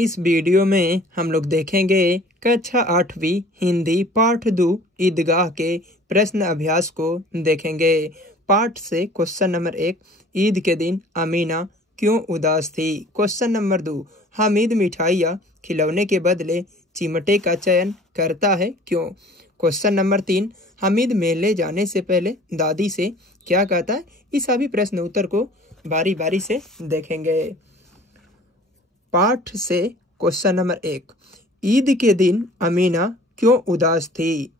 इस वीडियो में हम लोग देखेंगे कक्षा 8वीं हिंदी पाठ 2 ईदगाह के प्रश्न अभ्यास को देखेंगे। पाठ से क्वेश्चन नंबर 1, ईद के दिन अमीना क्यों उदास थी। क्वेश्चन नंबर 2, हामिद मिठाइयाँ खिलौने के बदले चिमटे का चयन करता है क्यों। क्वेश्चन नंबर 3, हामिद मेले जाने से पहले दादी से क्या कहता है। इस सभी प्रश्न उत्तर को बारी बारी से देखेंगे। पाठ से क्वेश्चन नंबर 1, ईद के दिन अमीना क्यों उदास थी।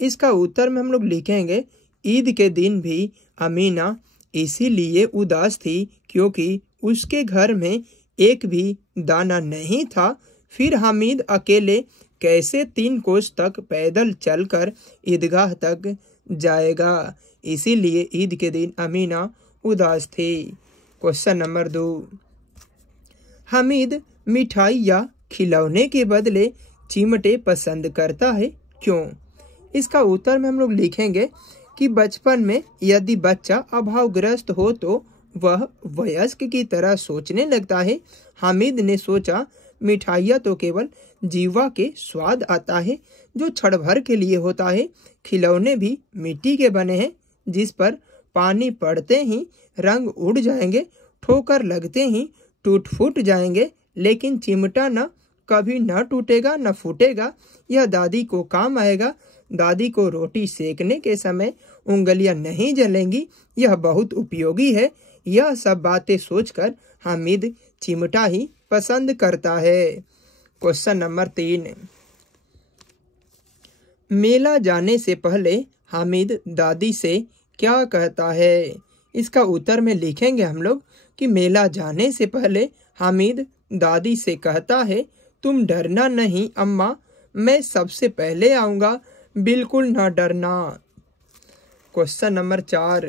इसका उत्तर में हम लोग लिखेंगे, ईद के दिन भी अमीना इसीलिए उदास थी क्योंकि उसके घर में एक भी दाना नहीं था। फिर हामिद अकेले कैसे 3 कोस तक पैदल चलकर ईदगाह तक जाएगा, इसीलिए ईद के दिन अमीना उदास थी। क्वेश्चन नंबर 2, हामिद मिठाई या खिलौने के बदले चिमटे पसंद करता है क्यों। इसका उत्तर में हम लोग लिखेंगे कि बचपन में यदि बच्चा अभावग्रस्त हो तो वह वयस्क की तरह सोचने लगता है। हामिद ने सोचा, मिठाइयाँ तो केवल जीवा के स्वाद आता है जो क्षण भर के लिए होता है। खिलौने भी मिट्टी के बने हैं जिस पर पानी पड़ते ही रंग उड़ जाएंगे, ठोकर लगते ही टूट फूट जाएंगे, लेकिन चिमटा न कभी न टूटेगा न फूटेगा। यह दादी को काम आएगा। दादी को रोटी सेकने के समय उंगलियां नहीं जलेंगी। यह बहुत उपयोगी है। यह सब बातें सोचकर हामिद चिमटा ही पसंद करता है। क्वेश्चन नंबर 3, मेला जाने से पहले हामिद दादी से क्या कहता है। इसका उत्तर में लिखेंगे हम लोग कि मेला जाने से पहले हामिद दादी से कहता है, तुम डरना नहीं अम्मा, मैं सबसे पहले आऊँगा, बिल्कुल न डरना। क्वेश्चन नंबर 4,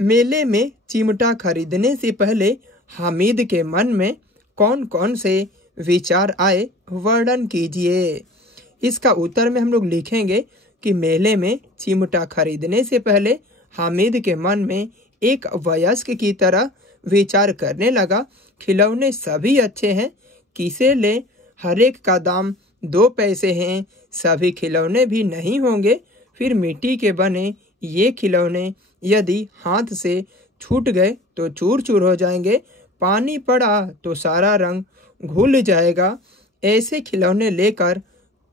मेले में चिमटा खरीदने से पहले हामिद के मन में कौन कौन से विचार आए, वर्णन कीजिए। इसका उत्तर में हम लोग लिखेंगे कि मेले में चिमटा खरीदने से पहले हामिद के मन में एक वयस्क की तरह विचार करने लगा। खिलौने सभी अच्छे हैं, किसे ले, हर एक का दाम 2 पैसे हैं, सभी खिलौने भी नहीं होंगे। फिर मिट्टी के बने ये खिलौने यदि हाथ से छूट गए तो चूर चूर हो जाएंगे, पानी पड़ा तो सारा रंग घुल जाएगा। ऐसे खिलौने लेकर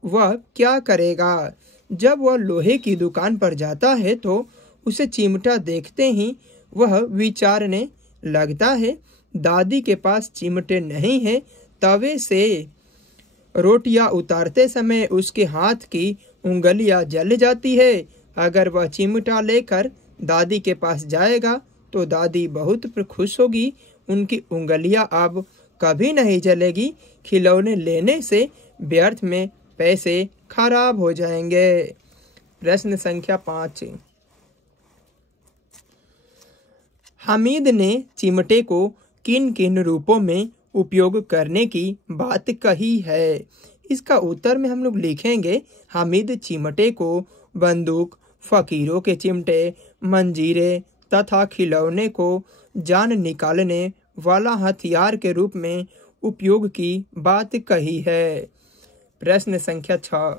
वह क्या करेगा। जब वह लोहे की दुकान पर जाता है तो उसे चिमटा देखते ही वह विचारने लगता है, दादी के पास चिमटे नहीं है। तवे से रोटियां उतारते समय उसके हाथ की उंगलियां जल जाती है। अगर वह चिमटा लेकर दादी के पास जाएगा तो दादी बहुत खुश होगी, उनकी उंगलियां अब कभी नहीं जलेगी। खिलौने लेने से व्यर्थ में पैसे खराब हो जाएंगे। प्रश्न संख्या 5, हामिद ने चिमटे को किन किन रूपों में उपयोग करने की बात कही है। इसका उत्तर में हम लोग लिखेंगे, हामिद चिमटे को बंदूक, फकीरों के चिमटे, मंजीरे तथा खिलौने को जान निकालने वाला हथियार के रूप में उपयोग की बात कही है। प्रश्न संख्या 6,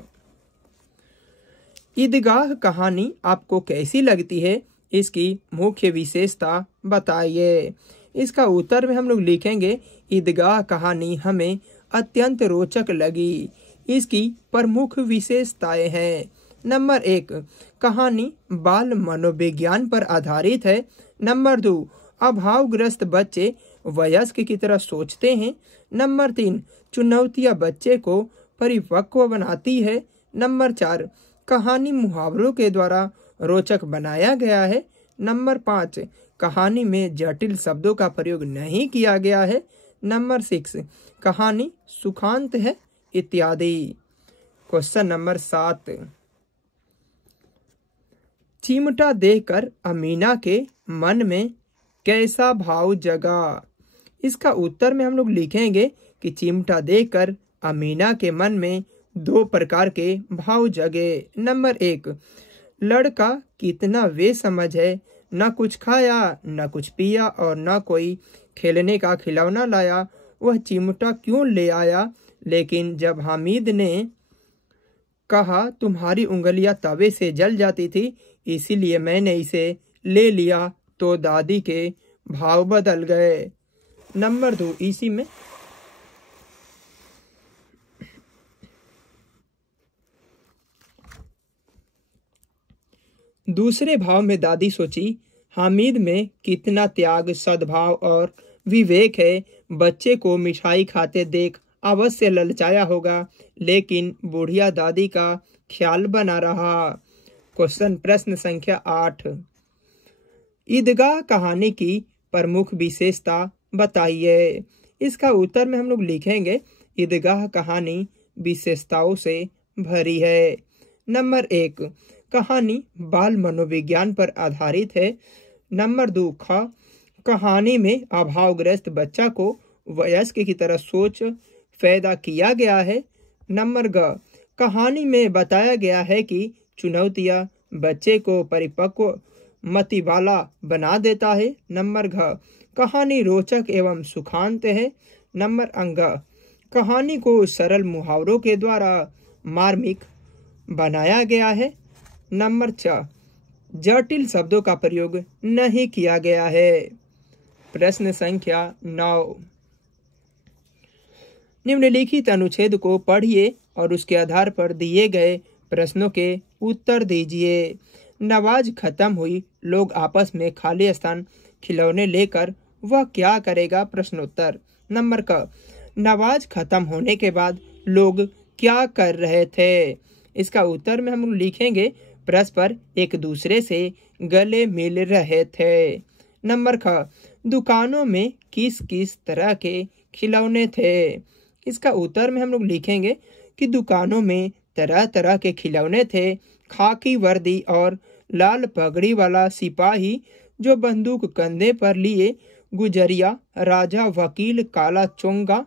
ईदगाह कहानी आपको कैसी लगती है, इसकी मुख्य विशेषता बताइए। इसका उत्तर में हम लोग लिखेंगे, ईदगाह कहानी हमें अत्यंत रोचक लगी। इसकी प्रमुख विशेषताएं हैं। नंबर 1, कहानी बाल मनोविज्ञान पर आधारित है। नंबर 2, अभावग्रस्त बच्चे वयस्क की तरह सोचते हैं। नंबर 3, चुनौतियां बच्चे को परिपक्व बनाती है। नंबर 4, कहानी मुहावरों के द्वारा रोचक बनाया गया है। नंबर 5, कहानी में जटिल शब्दों का प्रयोग नहीं किया गया है। नंबर 6, कहानी सुखांत है इत्यादि। क्वेश्चन नंबर 7, चिमटा देखकर अमीना के मन में कैसा भाव जगा। इसका उत्तर में हम लोग लिखेंगे कि चिमटा देखकर अमीना के मन में 2 प्रकार के भाव जगे। नंबर 1, लड़का कितना बेसमझ है, न कुछ खाया न कुछ पिया और न कोई खेलने का खिलौना लाया। वह चिमटा क्यों ले आया, लेकिन जब हामिद ने कहा तुम्हारी उंगलियां तवे से जल जाती थी इसीलिए मैंने इसे ले लिया, तो दादी के भाव बदल गए। नंबर 2 इसी में दूसरे भाव में दादी सोची हामिद में कितना त्याग, सद्भाव और विवेक है। बच्चे को मिठाई खाते देख अवश्य ललचाया होगा, लेकिन बुढ़िया दादी का ख्याल बना रहा। प्रश्न संख्या 8, ईदगाह कहानी की प्रमुख विशेषता बताइए। इसका उत्तर में हम लोग लिखेंगे ईदगाह कहानी विशेषताओं से भरी है। नंबर 1, कहानी बाल मनोविज्ञान पर आधारित है। नंबर 2, कहानी में अभावग्रस्त बच्चा को वयस्क की तरह सोच पैदा किया गया है। नंबर ग, कहानी में बताया गया है कि चुनौतियां बच्चे को परिपक्व मति वाला बना देता है। नंबर घ, कहानी रोचक एवं सुखांत है। नंबर अंग, कहानी को सरल मुहावरों के द्वारा मार्मिक बनाया गया है। नंबर च, जटिल शब्दों का प्रयोग नहीं किया गया है। प्रश्न संख्या 9, निम्नलिखित अनुच्छेद को पढ़िए और उसके आधार पर दिए गए प्रश्नों के उत्तर दीजिए। नमाज खत्म हुई, लोग आपस में खाली स्थान खिलौने लेकर वह क्या करेगा। प्रश्नोत्तर। नंबर क, नमाज खत्म होने के बाद लोग क्या कर रहे थे। इसका उत्तर में हम लिखेंगे परस्पर एक दूसरे से गले मिल रहे थे। नंबर ख, दुकानों में किस किस तरह के खिलौने थे। इसका उत्तर में हम लोग लिखेंगे कि दुकानों में तरह तरह के खिलौने थे। खाकी वर्दी और लाल पगड़ी वाला सिपाही जो बंदूक कंधे पर लिए, गुजरिया राजा वकील काला चोंगा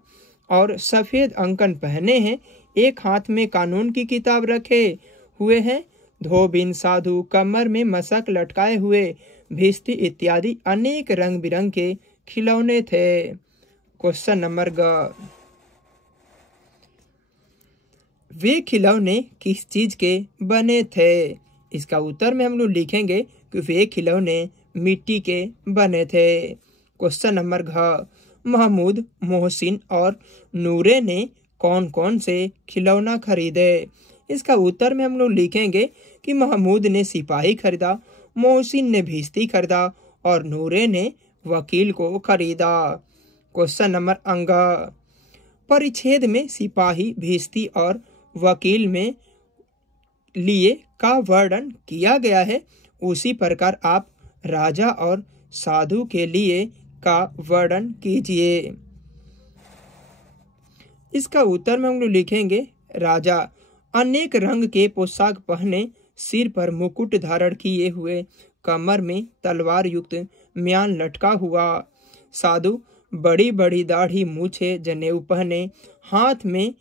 और सफेद अंकन पहने हैं, एक हाथ में कानून की किताब रखे हुए हैं, धोबिन साधु कमर में मशक लटकाए हुए, भिस्ती इत्यादि अनेक रंग बिरंग के खिलौने थे। क्वेश्चन नंबर ग, वे खिलौने किस चीज के बने थे। इसका उत्तर में हम लोग लिखेंगे कि वे खिलौने मिट्टी के बने थे। क्वेश्चन नंबर घ, महमूद, मोहसिन और नूरे ने कौन कौन से खिलौना खरीदे। इसका उत्तर में हम लोग लिखेंगे कि महमूद ने सिपाही खरीदा, मोहसिन ने भिस्ती खरीदा और नूरे ने वकील को खरीदा। क्वेश्चन नंबर अंग, परिच्छेद में सिपाही, भिस्ती और वकील में लिए का वर्णन किया गया है, उसी प्रकार आप राजा और साधु के लिए का वर्णन कीजिए। इसका उत्तर में हम लोग लिखेंगे राजा अनेक रंग के पोशाक पहने, सिर पर मुकुट धारण किए हुए, कमर में तलवार युक्त म्यान लटका हुआ। साधु बड़ी बड़ी दाढ़ी मूछे जनेऊ पहने, हाथ में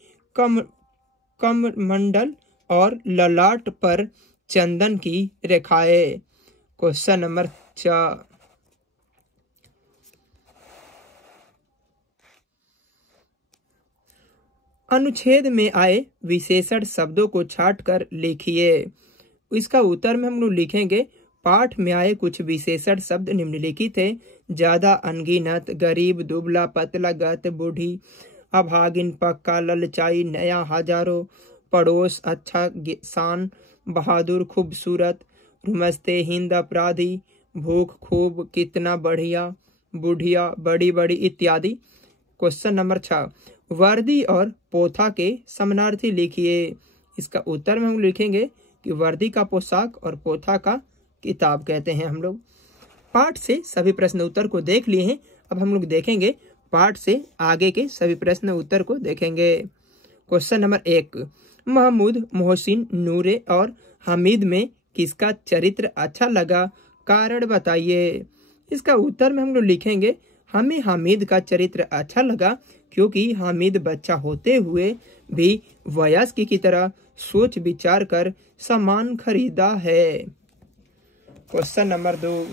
कमंडल और ललाट पर चंदन की रेखाएं। क्वेश्चन नंबर 4, अनुच्छेद में आए विशेषण शब्दों को छाट कर लिखिए। इसका उत्तर में हम लोग लिखेंगे पाठ में आए कुछ विशेषण शब्द निम्नलिखित है। ज्यादा, अनगिनत, गरीब, दुबला, पतला, गत, बूढ़ी, अभागिन, पक्का, ललचाई, नया, हजारों, पड़ोस, अच्छा, शान, बहादुर, खूबसूरत, रुमस्ते, हिंद, अपराधी, भूख, खूब, कितना, बढ़िया, बुढ़िया, बड़ी बड़ी इत्यादि। क्वेश्चन नंबर 6, वर्दी और पोथा के समानार्थी लिखिए। इसका उत्तर में हम लिखेंगे कि वर्दी का पोशाक और पोथा का किताब कहते हैं हम लोग। पाठ से सभी प्रश्न उत्तर को देख लिए हैं, अब हम लोग देखेंगे पाठ से आगे के सभी प्रश्न उत्तर को देखेंगे। क्वेश्चन नंबर 1, महमूद, मोहसिन, नूरे और हामिद में किसका चरित्र अच्छा लगा, कारण बताइए। इसका उत्तर में हम लोग लिखेंगे हमें हामिद का चरित्र अच्छा लगा क्योंकि हामिद बच्चा होते हुए भी वयस्क की तरह सोच विचार कर सामान खरीदा है। क्वेश्चन नंबर 2,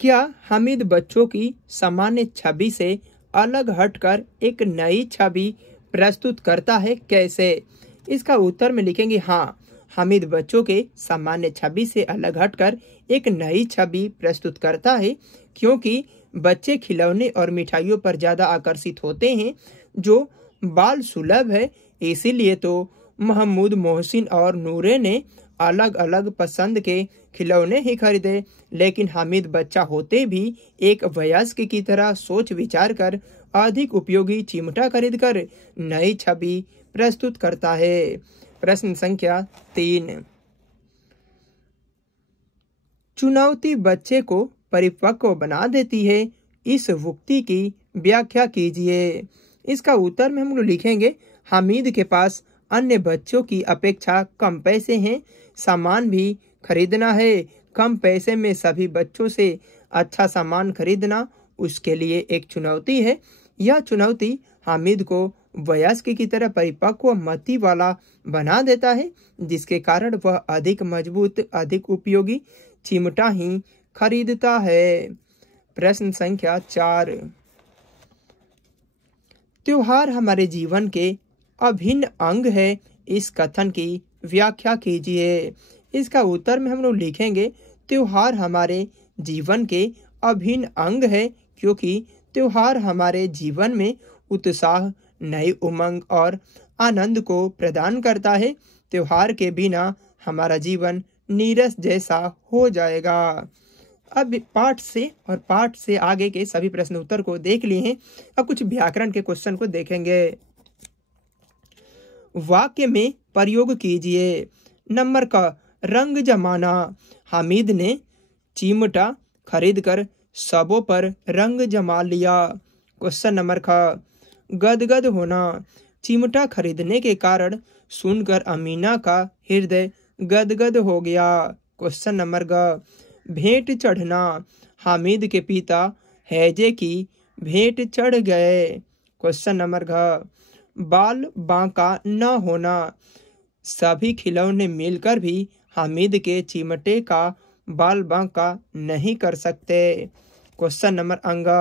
क्या हामिद बच्चों की सामान्य छवि से अलग हटकर एक नई छवि प्रस्तुत करता है? कैसे? इसका उत्तर में लिखेंगे हाँ, हामिद बच्चों के सामान्य छवि से अलग हटकर एक नई छवि प्रस्तुत करता है, क्योंकि बच्चे खिलौने और मिठाइयों पर ज्यादा आकर्षित होते हैं जो बाल सुलभ है। इसीलिए तो महमूद, मोहसिन और नूरे ने अलग अलग पसंद के खिलौने ही खरीदे, लेकिन हामिद बच्चा होते भी एक वयस्क की तरह सोच विचार कर अधिक उपयोगी चिमटा खरीदकर नई छवि प्रस्तुत करता है। प्रश्न संख्या 3। चुनौती बच्चे को परिपक्व बना देती है, इस उक्ति की व्याख्या कीजिए। इसका उत्तर में हम लोग लिखेंगे हामिद के पास अन्य बच्चों की अपेक्षा कम पैसे हैं, सामान भी खरीदना है। कम पैसे में सभी बच्चों से अच्छा सामान खरीदना उसके लिए एक चुनौती है। यह चुनौती हामिद को वयस्क की तरह परिपक्व मति वाला बना देता है, जिसके कारण वह अधिक मजबूत, अधिक उपयोगी चिमटा ही खरीदता है। प्रश्न संख्या 4। त्योहार हमारे जीवन के अभिन्न अंग है, इस कथन की व्याख्या कीजिए। इसका उत्तर में हम लोग लिखेंगे त्योहार हमारे जीवन के अभिन्न अंग है, क्योंकि त्योहार हमारे जीवन में उत्साह, नई उमंग और आनंद को प्रदान करता है। त्योहार के बिना हमारा जीवन नीरस जैसा हो जाएगा। अब पाठ से आगे के सभी प्रश्न उत्तर को देख लिए हैं। अब कुछ व्याकरण के क्वेश्चन को देखेंगे। वाक्य में प्रयोग कीजिए। नंबर का रंग जमाना। हामिद ने चिमटा खरीदकर सबों पर रंग जमा लिया। क्वेश्चन नंबर का गदगद होना। चिमटा खरीदने के कारण सुनकर अमीना का हृदय गदगद हो गया। क्वेश्चन नंबर का भेंट चढ़ना। हामिद के पिता हैजे की भेंट चढ़ गए। क्वेश्चन नंबर का बाल बांका न होना। सभी खिलौने मिलकर भी हामिद के चिमटे का बाल बांका नहीं कर सकते। क्वेश्चन नंबर अंगा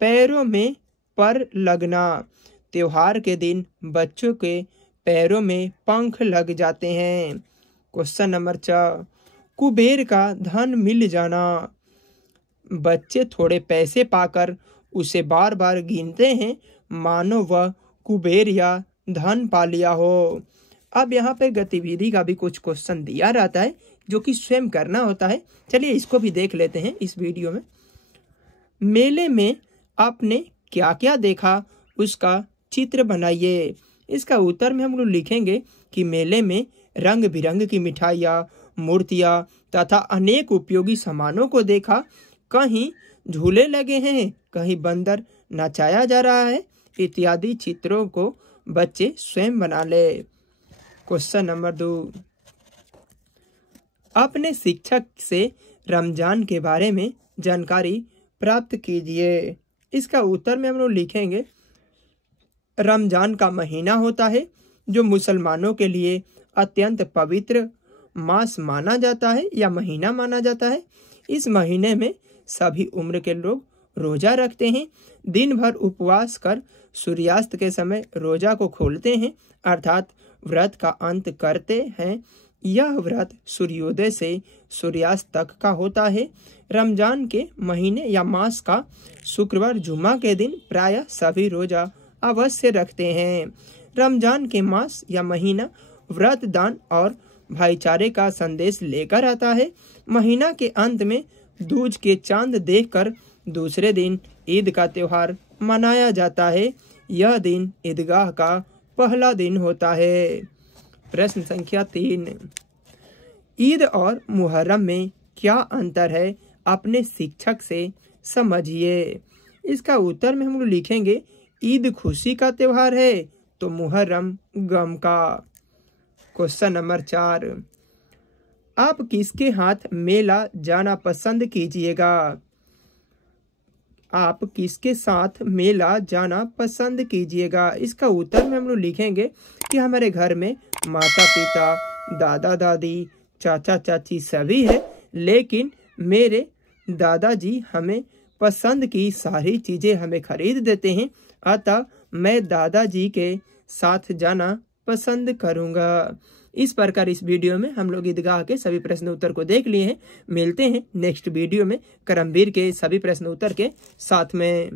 पैरों में पर लगना। त्योहार के दिन बच्चों के पैरों में पंख लग जाते हैं। क्वेश्चन नंबर 4 कुबेर का धन मिल जाना। बच्चे थोड़े पैसे पाकर उसे बार बार गिनते हैं, मानो वह कुबेर या धन पा लिया हो। अब यहाँ पे गतिविधि का भी कुछ क्वेश्चन दिया रहता है जो कि स्वयं करना होता है। चलिए इसको भी देख लेते हैं इस वीडियो में। मेले में आपने क्या क्या देखा, उसका चित्र बनाइए। इसका उत्तर में हम लोग लिखेंगे कि मेले में रंग बिरंग की मिठाइयाँ, मूर्तियाँ तथा अनेक उपयोगी सामानों को देखा। कहीं झूले लगे हैं, कहीं बंदर नचाया जा रहा है, इत्यादि चित्रों को बच्चे स्वयं बना ले। क्वेश्चन नंबर 2 अपने शिक्षक से रमजान के बारे में जानकारी प्राप्त कीजिए। इसका उत्तर में हम लोग लिखेंगे रमजान का महीना होता है जो मुसलमानों के लिए अत्यंत पवित्र मास माना जाता है या महीना माना जाता है। इस महीने में सभी उम्र के लोग रोजा रखते हैं। दिन भर उपवास कर सूर्यास्त के समय रोजा को खोलते हैं, अर्थात व्रत का अंत करते हैं। यह व्रत सूर्योदय से सूर्यास्त तक का होता है। रमजान के महीने या मास का शुक्रवार जुमा के दिन प्रायः सभी रोजा अवश्य रखते हैं। रमजान के मास या महीना व्रत, दान और भाईचारे का संदेश लेकर आता है। महीना के अंत में दूज के चांद देखकर दूसरे दिन ईद का त्योहार मनाया जाता है। यह दिन ईदगाह का पहला दिन होता है। प्रश्न संख्या 3 ईद और मुहर्रम में क्या अंतर है, अपने शिक्षक से समझिए। इसका उत्तर में हम लोग लिखेंगे ईद खुशी का त्योहार है तो मुहर्रम गम का। क्वेश्चन नंबर 4 आप किसके हाथ मेला जाना पसंद कीजिएगा? आप किसके साथ मेला जाना पसंद कीजिएगा? इसका उत्तर में हम लोग लिखेंगे कि हमारे घर में माता पिता, दादा दादी, चाचा चाची सभी है, लेकिन मेरे दादाजी हमें पसंद की सारी चीजें हमें खरीद देते हैं, अतः मैं दादाजी के साथ जाना पसंद करूंगा। इस प्रकार इस वीडियो में हम लोग ईदगाह के सभी प्रश्न उत्तर को देख लिए हैं। मिलते हैं नेक्स्ट वीडियो में करमवीर के सभी प्रश्न उत्तर के साथ में।